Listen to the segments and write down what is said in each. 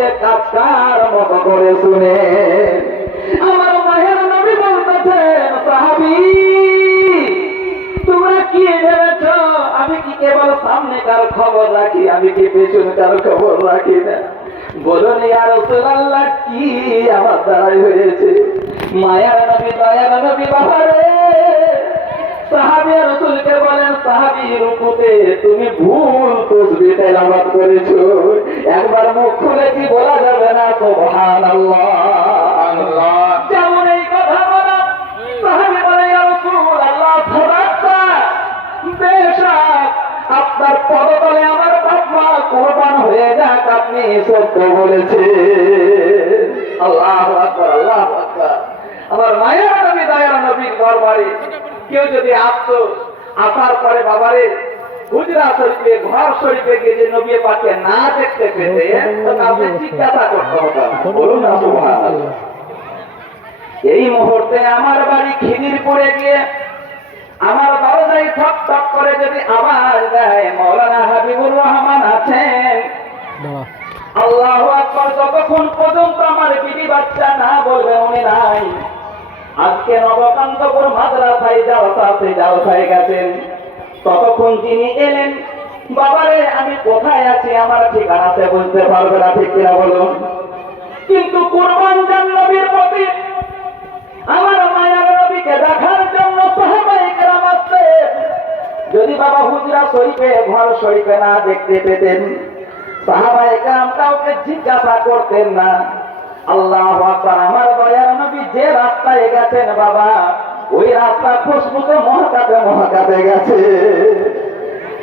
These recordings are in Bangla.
নবীকে কাজকার মতো করে শুনে আমার মায়ের নবী বলতেছেন, সাহাবী তোমরা কি ভেবেছ আমি কি কেবল সামনেকার খবর রাখি, আমি কি পেছনকার খবর রাখি না? বলুন ইয়া রাসূলুল্লাহ কি আমার দ্বারাই হয়েছে? মায়ার নবী দয়ার নবী বাবারে সাহাবী রাসূলকে বলেন, সাহাবী রুকুতে তুমি ভুল তাসবিহ তেলাওয়াত করেছো, একবার মুখ খুলে কি বলা যাবে না সুবহানাল্লাহ? আল্লাহ যেমন এই কথা বলা সাহাবী বলে, ইয়া রাসূলুল্লাহ সাদাকা, বেশক আপনার পদতলে আমার বাপ মা কুরবান হয়ে যাক, আপনি সত্য বলেছেন। আল্লাহু আকবার, আল্লাহু আকবার। আমার মায়ের নবী দয়ার নবীর দরবারে কেউ যদি আসতো, আসার পরে বাবারে হুজরা শরীফে ঘর শরীফে গিয়ে যে নবী পাককে না দেখতে পেতে তো কাউকে জিজ্ঞাসা করতে হতো না। বলুন না সুবহানাল্লাহ। এই মুহূর্তে আমার বাড়ি খিদিরপুরে গিয়ে আমার দরজায় ঠক ঠক করে যদি আওয়াজ দেয়, মাওলানা হাবিবুর রহমান আছেন, আল্লাহু আকবার, যতক্ষণ পর্যন্ত আমার বিবি বাচ্চা না বলবে উনি নাই, আজকে নবকান্তপুর মাদ্রাসায় জালসায় গেছেন, ততক্ষণ যিনি এলেন, বাবারে আমি কোথায় আছি আমার ঠিকানা সে বুঝতে পারবে না, ঠিক কিনা বলুন? কিন্তু কুরবান জান নবীর প্রতি আমার মায়ার নবীকে দেখার জন্য সাহাবায়ে কেরাম আসতেন। যদি বাবা হুজরা শরীফে ঘর শরীফে না দেখতে পেতেন, সাহাবায়ে কেরাম কাউকে জিজ্ঞাসা করতেন না। আল্লাহু আকবার। আমার দয়ার নবী যে রাস্তায় গেছেন বাবা, ওই রাস্তা খুশবুতে মহকাতে গেছে।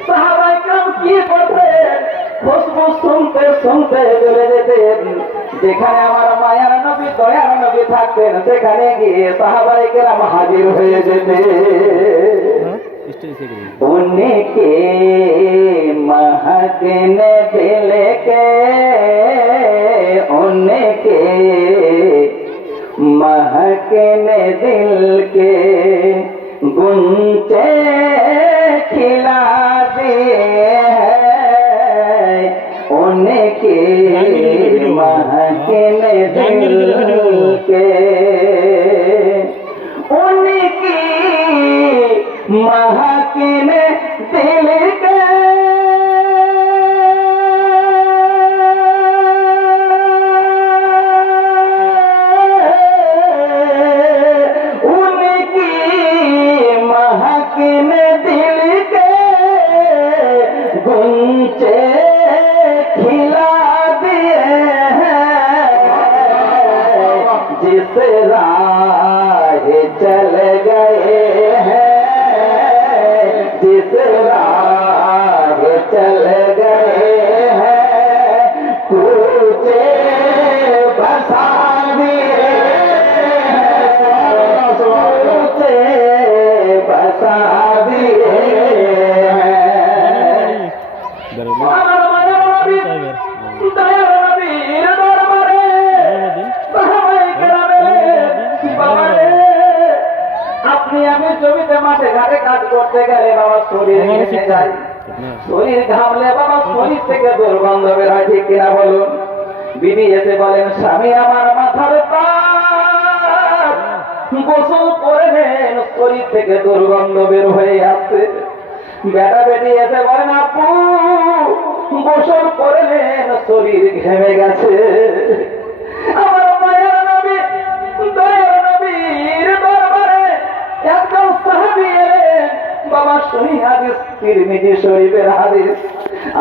সাহাবায়ে কেরাম কি করতেন? খুশবু শুনতে শুনতে চলে যেতেন। যেখানে আমার মায়ার নবী দয়ার নবী থাকতেন সেখানে গিয়ে সাহাবায়ে কেরাম হাজির হয়ে যেতেন। उनके महकने दिल के, उनके महकने दिल के गुंचे खिला दिए हैं, उनके महकने दिल के, उनकी महकने दिल के, उनकी महकने दिल के गुंचे खिला दिए हैं, जिस राह चल गए हैं, जिस राह चल गए हैं, कूचे बसा दिए हैं, कूचे बसा दिए हैं। আমার মায়ের নবী দয়ার নবীর দরবারে সাহাবায়ে কেরামের বাবারে, আপনি আমি জমিতে মাঠে ঘাটে কাজ করতে গেলে বাবা শরীর ঘেমে যায়, শরীর ঘামলে বাবা শরীর থেকে দুর্গন্ধ বের হয়, ঠিক কিনা বলুন? বিবি এসে বলেন, স্বামী আমার মাথার তাপ, গোসল করে নেন, শরীর থেকে দুর্গন্ধ বের হয়ে আসছে। বেটা বেটি এসে বলেন, আপু গোসল করে নেন, শরীর ঘেমে গেছে। আমার মায়ের নবী দয়ার নবীর দরবারে একজন সাহাবী এলেন, বাবা সহিহ হাদিস, তিরমিজি শরীফের হাদিস।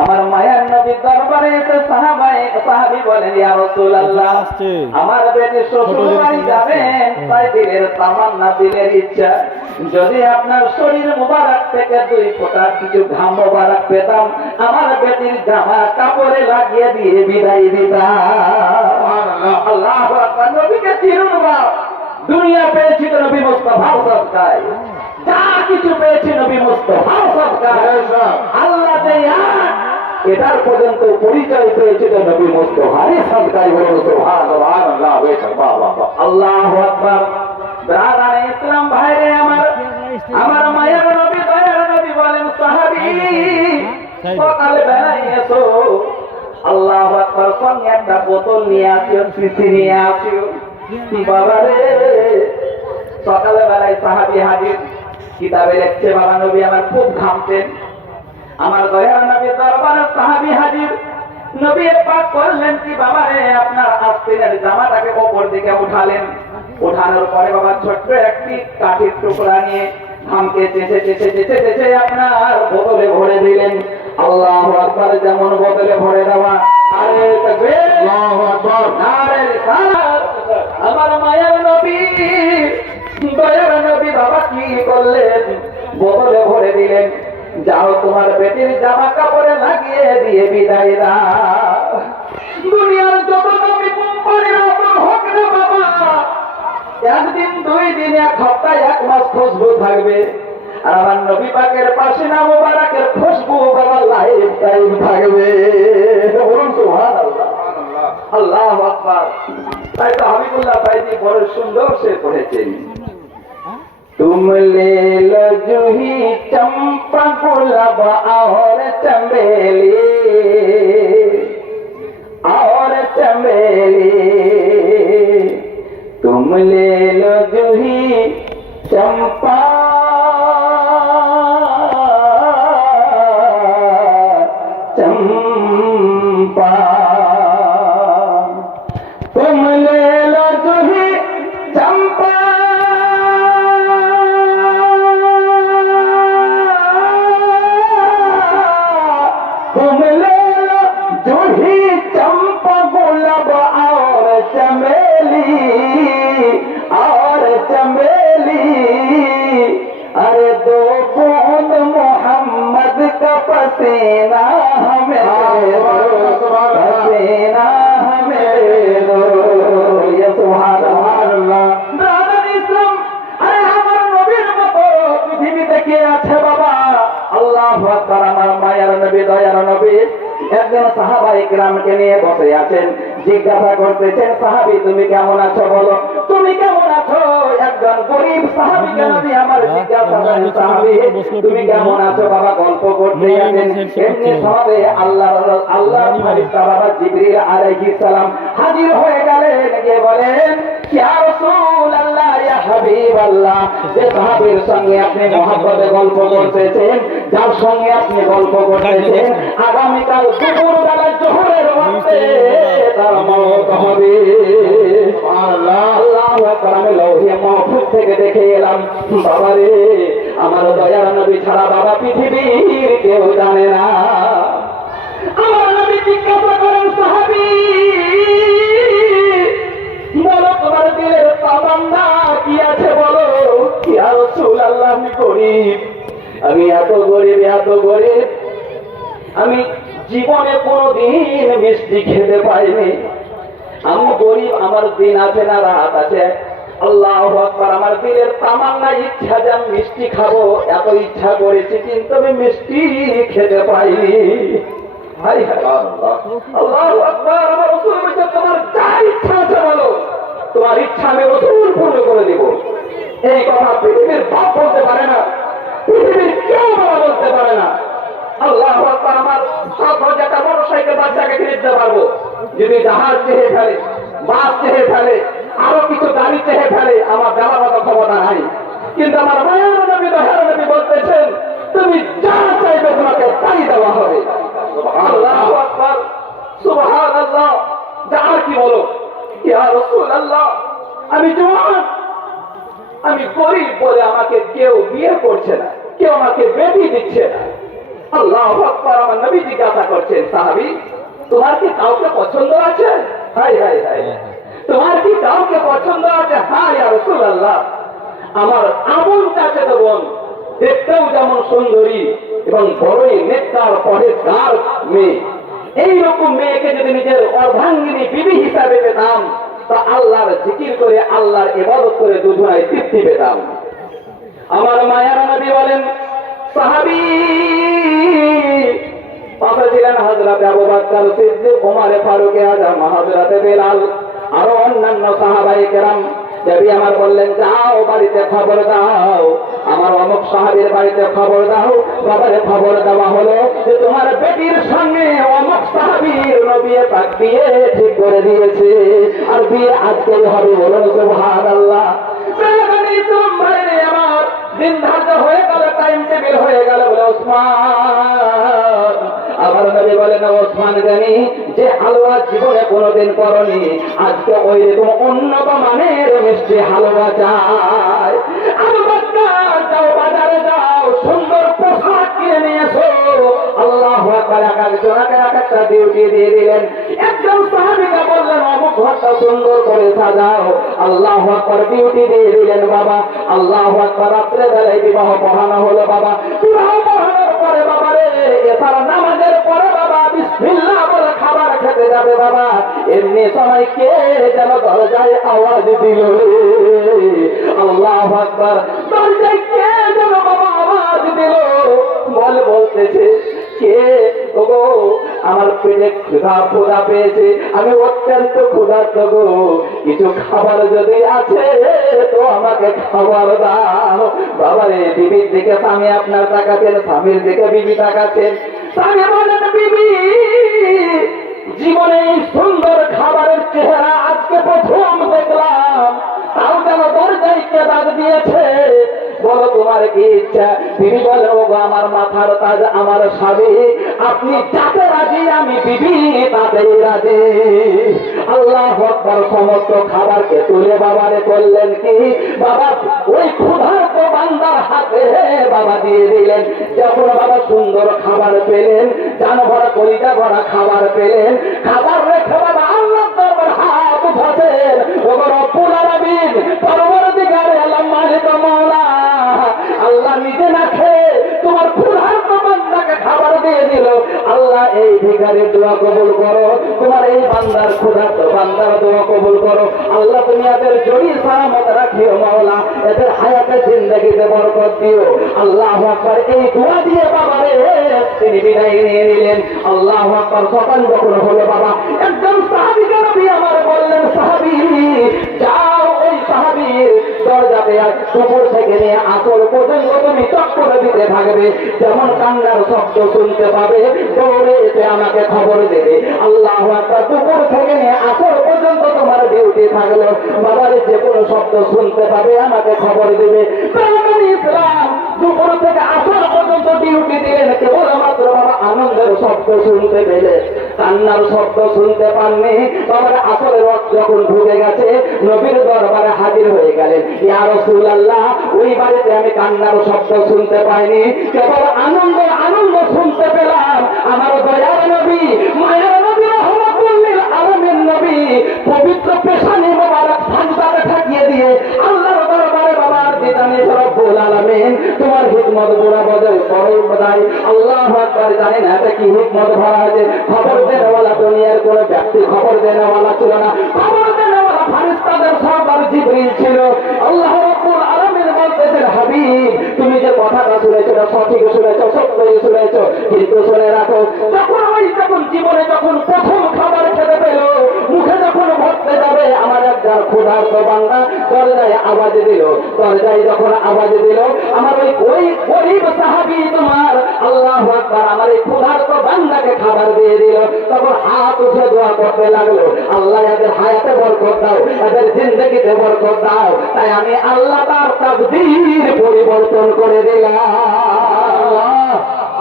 আমার মায়ের নবীর দরবারে এসে সাহাবী বলেন, ইয়া রাসূলুল্লাহ, আমার বেটি শ্বশুর বাড়ি যাবেন, তাই দিলের তামান্না, দিলের ইচ্ছা, যদি আপনার শরীর মুবারক থেকে 2 ফোঁটা কিছু ঘাম মুবারক পেতাম, আমার বেটির জামা কাপড়ে লাগিয়ে দিয়ে বিদায় দিতাম। আল্লাহু আকবার। নবীকে চিনুন না, দুনিয়া পেয়েছি তো নবী মুস্তাফার সদকায়, যা কিছু পেয়েছি নবী মুস্তাফার সদকায়। আল্লাহ দেয়ান এটার পর্যন্ত পরিচয় পেয়েছি তো নবী মুস্তাফার সদকায়। বলুন সুবহানাল্লাহ, আল্লাহু আকবার। ব্রাদারে ইসলাম ভাইরে আমার, আমার মায়ের নবী দয়ার নবী বলেন, সাহাবী সকাল বেলায় এসো, আল্লাহু আকবার। আকবার, সঙ্গে একটা বোতল নিয়ে আসিও, শিশি নিয়ে আসিও। বাবা রে, সকালে বেলায় সাহাবী হাজির, কিতাবে লিখছে বাবা নবী আমার খুব ঘামতেন। আমার দয়ার নবী দরবারে সাহাবী হাজির, নবী পাক করলেন কি বাবা রে, আপনার আস্তিনের জামাটাকে উপর দিকে উঠালেন। উঠানোর পরে বাবা ছোট্ট একটি কাঠের টুকরা নিয়ে ঘামকে চেঁচে চেঁচে চেঁচে চেঁচে আপনার বোতলে ভরে দিলেন। আল্লাহু আকবার, যেমন বোতলে ভরে দেওয়া, আরে তাকবীর, আল্লাহু আকবার, নারে রিসালাত। আমার মায়ের নবী, দয়ার নবী বাবা কি করলেন, বোতলে ভরে দিলেন। যাও তোমার পেটের জামা কাপড়ে লাগিয়ে দিয়ে বিদায় দাও। দুনিয়ার যত নবী পরিবর্তন হোক না বাবা, একদিন, 2 দিন, 1 সপ্তাহ, 1 মাস খুশবু থাকবে। আর আমার নবী পাকের পাশে না মোবারকের খুশবু বাবা লাইফ টাইম থাকবে। বলুন সুবহানাল্লাহ, আল্লাহু আকবার। তাই তো হাবিবুল্লাহ ভাইজি বড় সুন্দর সে পড়েছেন, तुम ले लो जूही चंपा गुलाब और चमेली, तुम ले लो जूही चंपा चंपा, तुम ले लो जूही चंपा पसीना हमें पसीना हमें दो, ये सुभान अल्लाह। ब्रादर इस्लाम, अरे আমার নবীর মতো পৃথিবীতে কে আছে বাবা? আল্লাহু আকবার। আমার মায়ের নবী, দয়ার নবী একজন সাহাবায়ে কিরামকে নিয়ে বসে আছেন, জিজ্ঞাসা করতেছেন, সাহাবী তুমি কেমন আছো বলো, তুমি কেমন আছো? একজন গরীব সাহাবীকে নবী আমার জিজ্ঞাসা করেন, সাহাবী তুমি কেমন আছো বাবা? গল্প করতে আছেন, এমনি সময়ে আল্লাহর ফেরেশতা বাবা জিবরিল আলাইহিস সালাম হাজির হয়ে গেলেন, গিয়ে বলেন, ইয়া রাসূলুল্লাহ, ইয়া হাবিবাল্লাহ, যে সাহাবীর সঙ্গে আপনি মহব্বতে গল্প করতেছেন, যার সঙ্গে আপনি গল্প করতেছেন, আগামীকাল দুপুরবেলা জোহরের ওয়াক্তে তার মওত হবে। সুবহানাল্লাহ, আল্লাহু আকবার। আমি লৌহে মাহফুজ থেকে দেখে এলাম বাবা রে, আমার দয়ার নবী ছাড়া বাবা পৃথিবীর কেউ জানে না। আমার নবী জিজ্ঞাসা করেন, সাহাবী বলো তোমার দিলের তামান্না কি আছে বলো। ইয়া রাসূলুল্লাহ, আমি গরীব, আমি এত গরীব, এত গরীব, আমি জীবনে কোনোদিন মিষ্টি খেতে পাইনি। আমি গরীব, আমার দিন আছে না রাত আছে। আল্লাহু আকবার। আমার দিলের তামান্না, ইচ্ছা যে আমি মিষ্টি খাবো, এত ইচ্ছা করেছি, কিন্তু আমি মিষ্টি খেতে পাইনি। হাই হাই, আল্লাহু আকবার। আমার রাসূল বলেছে, তোমার যা ইচ্ছা আছে বলো, তোমার ইচ্ছা আমি রাসূল পূর্ণ করে দেব। এই কথা পৃথিবীর বাপ বলতে পারে না, পৃথিবীর কেউ বলতে পারে না। আল্লাহু আকবার। আমার সব যেটা মোটরসাইকেল বাচ্চাকে কিনে দিতে পারবো, যদি জাহাজ চেয়ে ফেলে, বাস চেয়ে ফেলে, আরো কিছু গাড়ি চেয়ে ফেলে, আমার দেওয়ার মতো ক্ষমতা নাই। কিন্তু আমার মায়ের নবী, দয়ার নবী বলতেছেন, তুমি যা চাইবে তোমাকে তাই দেওয়া হবে। আল্লাহু আকবার, সুবহানাল্লাহ। যা কি বলো, ইয়া রাসূলুল্লাহ, আমি জওয়ান, আমি গরীব বলে আমাকে কেউ বিয়ে করছে না, কেউ আমাকে বেটি দিচ্ছে না। আল্লাহু আকবার। আমার নবী জিজ্ঞাসা করছেন, সাহাবী তোমার কি কাউকে পছন্দ আছে? হাই হাই হাই, তোমার কি কাউকে পছন্দ আছে? হ্যাঁ ইয়া রাসূলুল্লাহ, আমার আপন চাচাতো বোন, দেখতেও যেমন সুন্দরী এবং বড়ই নেককার পরেজগার মেয়ে, এইরকম মেয়েকে যদি নিজের অর্ধাঙ্গিনী বিবি হিসাবে পেতাম, তা আল্লাহর জিকির করে, আল্লাহর ইবাদত করে দুজনায় তৃপ্তি পেতাম। আমার মায়ার নবী বলেন, সাহাবী পাশে ছিলেন হযরত আবু বকর সিদ্দিক, ওমর ফারুক আযম, হযরত বেলাল, আরো অন্যান্য সাহাবায়ে কেরাম। নবী আমার বললেন, যাও বাড়িতে খবর দাও, আমার অমুক সাহাবীর বাড়িতে খবর দাও। বাবারে খবর দেওয়া হলো যে তোমার বেটির সঙ্গে অমুক সাহাবীর নবী পাক বিয়ে ঠিক করে দিয়েছে, আর বিয়ে আজকেই হবে। বলুন সুবহানাল্লাহ। আমার দিন ধার্য হয়ে গেল, টাইম টেবিল হয়ে গেল। বলে ওসমান, আবার নবী বলেন ওসমান জানি যে হালুয়া জীবনে কোনোদিন করনি, আজকে ওই রকম উন্নত মানের মিষ্টি হালুয়া চাই। আবু বকর যাও, বাজারে যাও, সুন্দর পোশাক কিনে নিয়ে এসো। আল্লাহু আকবার। একজনকে একটা ডিউটি দিয়ে দিলেন। একজন সাহাবীকে বললেন অমুক ঘরটা সুন্দর করে সাজাও। আল্লাহু আকবার, ডিউটি দিয়ে দিলেন বাবা। আল্লাহু আকবার। রাত্রে বেলায় বিবাহ পড়ানো হলো বাবা। বিবাহ পড়ানোর পরে বাবা রে এছাড়া নামাজের পরে বাবা বিসমিল্লাহ বলে খাবার খেতে যাবে বাবা। এমনি সময় কে যেন দরজায় আওয়াজ দিল। আল্লাহু আকবার। দরজায় কে যেন বাবা আওয়াজ দিল। বলতেছে কে? ওগো আমার পেটে ক্ষুধা পেয়েছে, আমি অত্যন্ত ক্ষুধার্ত গো, কিছু খাবার যদি আছে তো আমাকে খাবার দাও। বাবারে বিবির দিকে স্বামী আপনার তাকাচ্ছেন, স্বামীর দিকে বিবি তাকাচ্ছেন। স্বামী বলেন বিবি জীবনে এই সুন্দর খাবারের চেহারা আজকে প্রথম দেখলাম, তাও যেন দরজায় কে ডাক দিয়েছে। বলো তোমার কি ইচ্ছা? বিবি বলে ওগো আমার মাথার তাজ আমার স্বামী, আপনি যাতে রাজি আমি বিবি তাতেই রাজি। আল্লাহু আকবার। সমস্ত খাবারকে তুলে বাবারে করলেন কি বাবা ওই ক্ষুধার্ত বান্দার হাতে বাবা দিয়ে দিলেন। যখন বাবা সুন্দর খাবার পেলেন, জান ভরা কলিজা ভরা খাবার পেলেন, খাবার রেখে বাবা আল্লাহর দরবারে হাত উঠাতেন। ওগো রব্বুল আলামিন, পরবর্তীকালে আল্লাহ মালিক মাওলা, আল্লাহ নিজে না খেয়ে তোমার ক্ষুধার্ত বান্দাকে খাবার দিয়ে দিল। আল্লাহ এই ভিখারির দোয়া কবুল করো, তোমার এই বান্দার ক্ষুধার্ত বান্দার দোয়া কবুল করো। আল্লাহ তুমি এদের জড়ি সালামত রাখিও মাওলা, এদের হায়াতে জিন্দেগিতে বরকত দিও। আল্লাহু আকবার। এই দোয়া দিয়ে বাবারে তিনি বিদায় নিয়ে নিলেন। আল্লাহু আকবার। সকাল যখন হলো বাবা একজন সাহাবীকে নবী আমার বললেন সাহাবী যাও ওই সাহাবীর দরজাতে দুপুর থেকে নিয়ে আসর পর্যন্ত তুমি চক্কর দিতে থাকবে, যেমন কান্নার শব্দ শুনতে পাবে দৌড়ে এসে আমাকে খবর দেবে। আল্লাহু আকবার। দুপুর থেকে নিয়ে আসর পর্যন্ত তোমার ডিউটি থাকলো বাবারে, যে কোনো শব্দ শুনতে পাবে আমাকে খবর দেবে। ইসলাম দুপুর থেকে আসর পর্যন্ত ডিউটি দিলেন, কেবলমাত্র বাবা আনন্দের শব্দ শুনতে পেলে, কান্নার শব্দ শুনতে পাননি। বাবার আসরের ওয়াক্ত যখন ঢুকে গেছে নবীর দরবারে হাজির হয়ে গেলেন। ইয়া রাসূলুল্লাহ, ওই বাড়িতে আমি কান্নার শব্দ শুনতে পাইনি, কেবল আনন্দ শুনতে পেলাম। আমার দয়ার নবী, মায়ের নবী, রহমাতুল লিল আলামিন নবী পবিত্র পেশানি মোবারক সাজদাতে ঠাকিয়ে দিয়ে আল্লাহর দরবারে বাবার বিধানে রব্বুল আলামিন তোমার হিকমত বুড়া বজায় বড়ই বজায়। আল্লাহু আকবার। জানেন এটা কি হিকমত ভরা আছে? খবর দেওয়ালা দুনিয়ার কোন ব্যক্তি খবর দেওয়ালা ছিল না, খবর দেওয়ালা ফেরেশতাদের সরদার জিবরিল ছিল। আল্লাহ রাব্বুল আলামিন বলতেছেন হাবিব তুমি যে কথাটা শুনেছো এটা সঠিক শুনেছো, সত্যই শুনেছো, কিন্তু শুনে রাখো যখন জীবনে যখন প্রথম খাবার খেতে পেল, মুখে যখন ভরতে যাবে, আমার একজন ক্ষুধার্ত বান্দা দরজায় আওয়াজ দিল। দরজায় যখন আওয়াজ দিল আমার ওই গরীব সাহাবী তোমার আল্লাহু আকবার আমার এই ক্ষুধার্ত বান্দাকে খাবার দিয়ে দিল। তখন হাত উঠে দোয়া করতে লাগলো, আল্লাহ এদের হায়াতে বরকত দাও, এদের জিন্দেগিতে বরকত দাও। তাই আমি আল্লাহ তার তাকদীর পরিবর্তন করে দিলাম।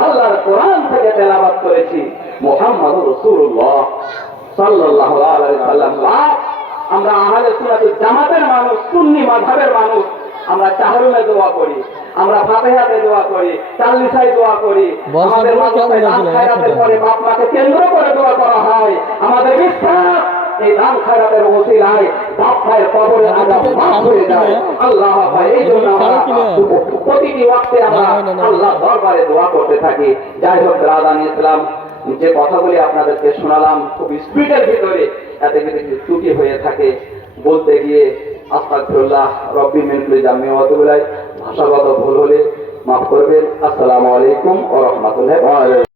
আল্লাহর কোরআন থেকে তেলাওয়াত করেছি মুহাম্মদুর রাসূলুল্লাহ সাল্লাল্লাহু আলাইহি ওয়াসাল্লাম। আমরা আহলে সুন্নাত জামাতের মানুষ, সুন্নি মাযহাবের মানুষ, আমরা তাহরুমে দোয়া করি, আমরা ফাতিহাতে দোয়া করি, তালিসায় দোয়া করি, আমাদের মাদ্রাসায় দান খায়রাতের পরে বাপ মাকে কেন্দ্র করে দোয়া করা হয়। আমাদের বিশ্বাস এই দান খায়রাতের ওসিলায় বাপ মায়ের কবরে আযাব মাফ হয়ে যায়। আল্লাহ পাক এই জন্য আমরা প্রতিটি ওয়াক্তে আমরা আল্লাহর দরবারে দোয়া করতে থাকি। যাই হোক রাদান ইসলাম, যে কথাগুলি আপনাদেরকে শোনালাম খুব স্পিডের ভিতরে, এতে যদি ত্রুটি হয়ে থাকে বলতে গিয়ে আস্তাগফিরুল্লাহ রব্বি মিন কুল্লি যামবি ওয়া আতুবু ইলাইহি, ভাষাগত ভুল হলে মাফ করবেন। আসসালামু আলাইকুম ওয়া রাহমাতুল্লাহি ওয়া বারাকাতুহু।